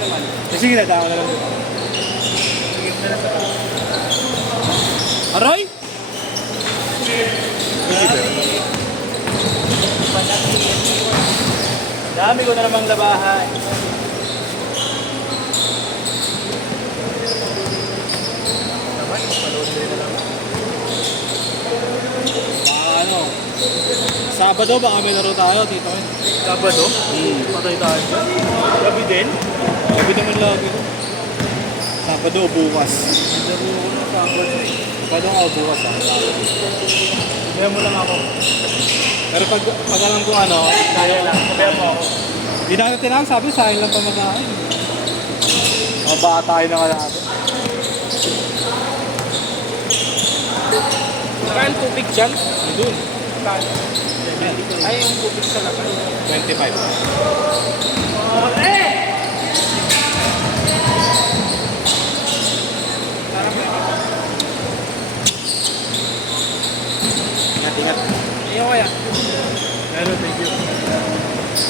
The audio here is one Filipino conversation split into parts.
naman. Sige na, tama na lang. Aray! Dami ko na namang labahan. Ano? Sabado baka may laro tayo, Tito Ken. Sabado? Patay tayo. Gabi din? Gabi naman lagi. Sabado o bukas. Laro ko na Sabado eh. Sabado nga o bukas ah. Sabihan mo lang ako. Pero pag alam ko ano, Kaya lang. Sabihan mo ako. di na tinawag, sabi sayang lang pamagain. Mga baka tayo na kalado. Saan tubig dyan? Doon. Saan? Ay, yung tubig sa labas. 25. Ingat, ingat. Ayaw kaya. Pero, thank you.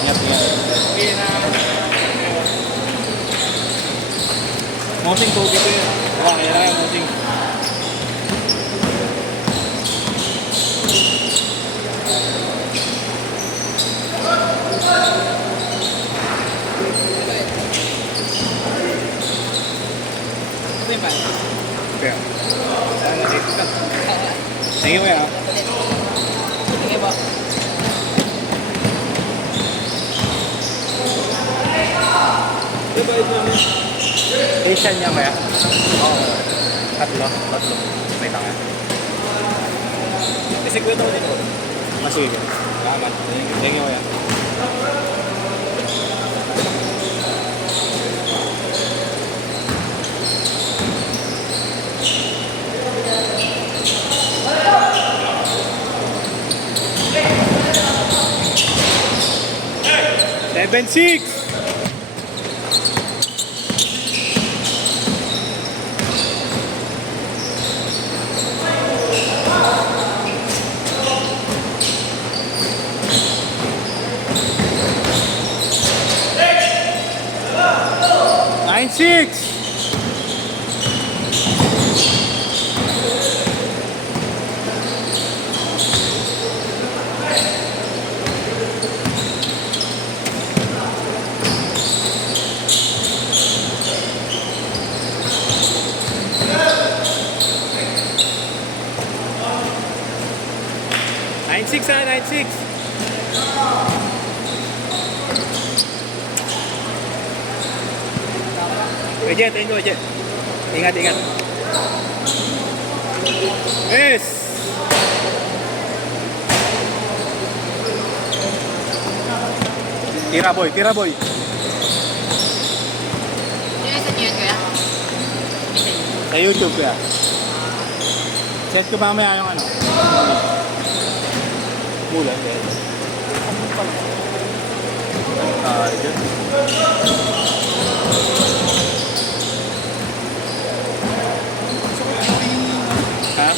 Ingat, ingat. Hindi na. Mosing, tubig ko yun. Kaya na yan, mosing. Ano ba? Kaya. Saan na dito ka? Thank you, kaya. Sige ba? Asian niya, Maya? Oo. Tatlo. May tanga. Kasi kwento ko dito. Sige. Salamat. Thank you, kaya. Seven, six. Nine, six. Nine, six, 9-6. Jet, tingin ko, Jet. Ingat, ingat. Yes! Tira, boy. Tira, boy. Sino sa yun, kuya? Sa YouTube, kaya. Set ko mamaya yung ano. Mulan, kaya. Dyan. Ha?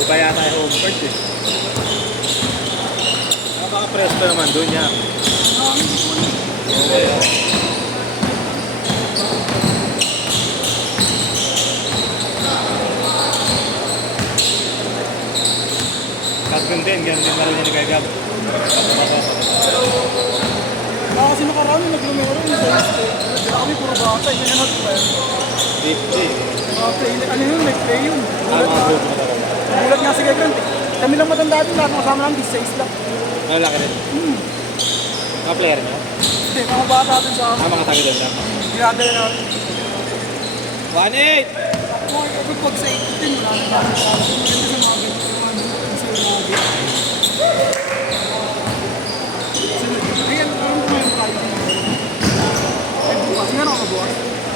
Iba yata yung home court eh. Napaka-presto naman doon niya. Okay. Shotgun din, ganun din laro niya ni Kuya Gab. Bato-bato. Kasi nakarami naglumero yung Wednesday. Kami puro bata. Hindi na nag-play. Ano yun? May play yun. Mga group na talaga. Nagulat nga si Grant eh. Kami lang matanda din. Lahat kasama namin 16 lang. Malaki rin. Mga player niyo? Hindi, mga bata din sa amin. Mga taga doon lang. Ginadala namin. 1-8! Mga pag sa 18, wala na namin sa amin. Kasi sa mga ganito, sa lagi. Ayan, parang kumain tayo. Eh, bukas nga ako bukas.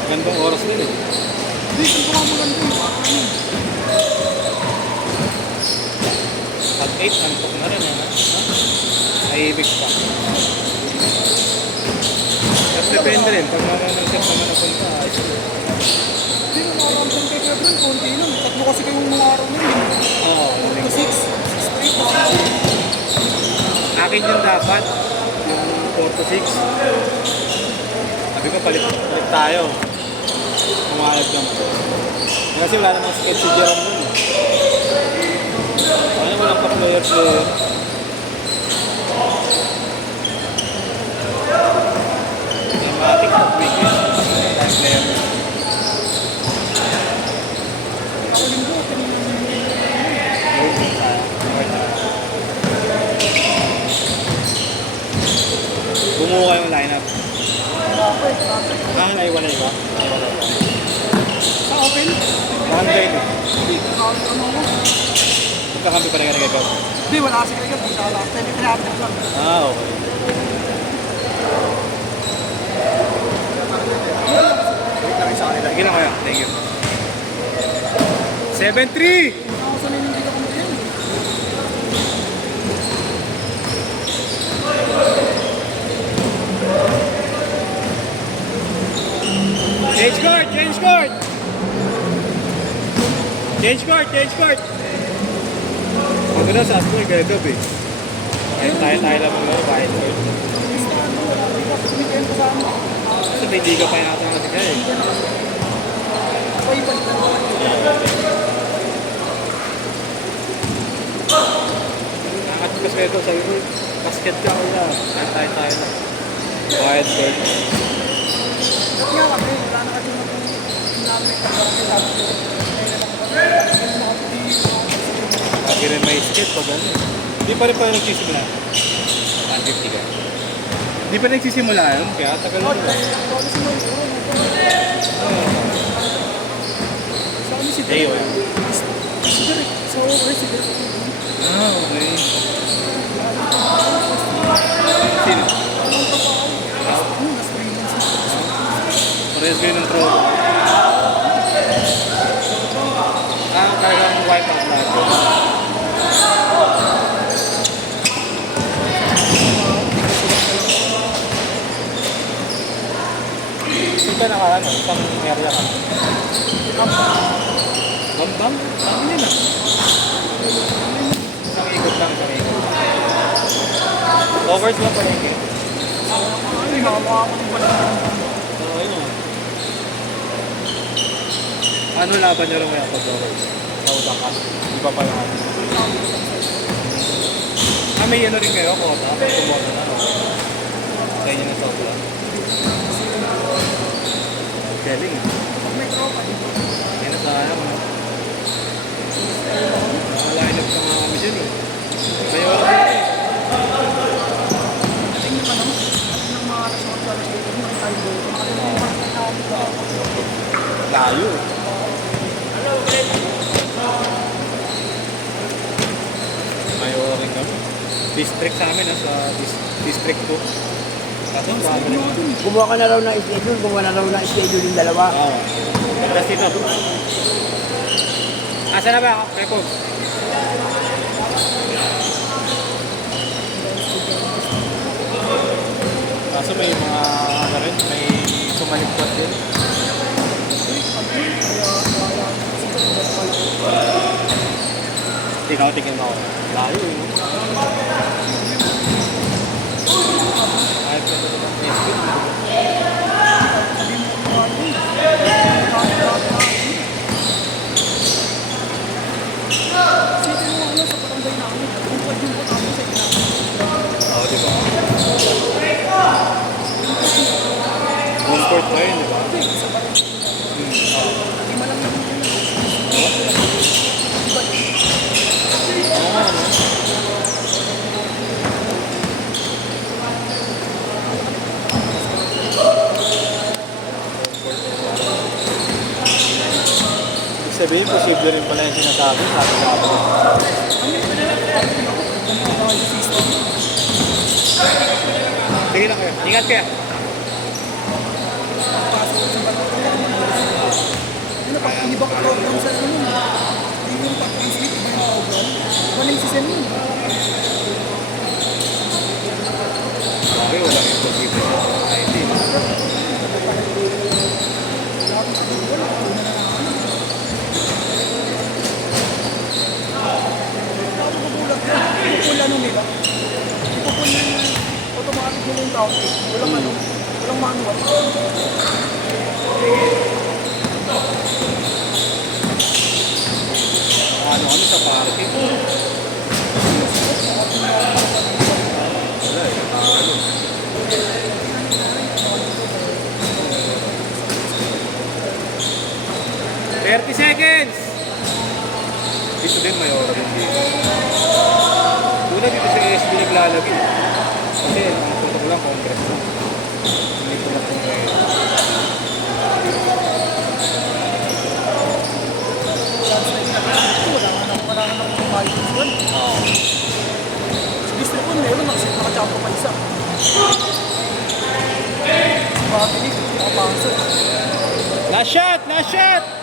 Gandang oras din eh. Hindi, kung kumamaganda yung bata niya. Pag 8, nantok na rin eh. Naiibig pa. Tapos depende rin. Pag nag-set naman na punta, ayos ko. Hindi mo makaramdam kay Kevin, konti lang. Tatlo kasi kayong mga araw na yun. Oo. 6 straight na. Akin yung dapat, yung 4 to 6. Sabi ko, palit tayo. Pumayag naman. Kasi wala namang sketch si Jerome nun. Ano walang ka-player. Dramatic at weekend. Time player. Ako linggo, Bumuo kayong lineup. Naiwalay ba? sa open, 100 eh. hindi, ano mo? Magkakampi pa rin ka nag-ikaw. Hindi, wala kasi kayo, hindi siya lang. Hindi, pinapit lang. Okay. Wait lang isa kanila. Sige lang kaya. Thank you. 7-3! Ako sa nila hindi ka kumakain. Change court! Change court! Change court! Change court! Pag na sa school, gagab eh. Kahit tayo lang mga kahit court. Listahan mo, wala. Hindi ka weekend kasama. Kasi may liga pa yung natin natin kaya eh. Ako ibalik na naman. Nakakatipas kayo ito, sabi ko, basket ka wala. Kahit tayo lang. Quiet court. Ba't nga kami, wala na kasi namin pag-arapin sabi ko. Lagi rin may skate pag ano. Hindi pa rin pa nagsisimula. 150 ka. Hindi pa nagsisimula yun, kaya tagal na yun. Sabi si Ayo. Derek, sa over si Derek. Okay. Sino? Parehas kayo ng throw. Talagang wipe out lahat yun. Sika na ka, ano? Isang area ka. Bambam? Saan yun ah? Isang ikot lang, isang ikot. Covers lang pala yun. Ay, makamukha ko ng balik. Oo, yun. Ano laban nyo lang kaya pag-covers? Sa Udakas? Di ba pa yung ano? May ano rin kayo, kota? May kumoto na. Sa inyo na sa Udakas. Galing ah. Pag may tropa, di ba? Kaya na sayang. Nakalineup ka nga kami dyan eh. May wala rin eh. Ating naman naman. Ating ng mga alas 8, alas 8, ng tayo doon. Ating mga alas 8, Layo. May wala rin kami. District sa amin sa district 2. Kaso bago rin. Gumawa ka na raw ng schedule, gumawa na raw ng schedule yung dalawa. Oo. Tapos dito. Asa na ba ako? Repo. Kaso may mga ano rin, may sumalikot din. Ikaw, tingin mo ako. Layo eh. Kahit na ito ng SQ. Sitin mo ano sa barangay namin. Bukod yung po namin sa inamin. Oo, di ba? Home court pa yun, di ba? Hindi, sa barangay. Hindi man lang namin yun. Oo nga, no? Ibig sabihin, posible rin pala yung sinasabi. Sabi-sabi. Sige lang kayo. Ingat kayo. Ano pag ibang program sa ano, hindi yung pag-translate, iba yung program. Wala yung sisend mo. Sabi, walang imposible. Ay, hindi. Pupula nun nila. na yung counting. Walang ano, walang manual. Ano kami sa parking? Wala eh, ano. 30 seconds! Dito din may oras din dito. Una dito sa ASB naglalagay. Kasi ang punto ko lang, Congress lang. Hindi ko na kung Wala na akong kumain doon. Sa district ko, meron nakachapa pa isa. Bakit hindi? Nakapasok. Last shot! Last shot!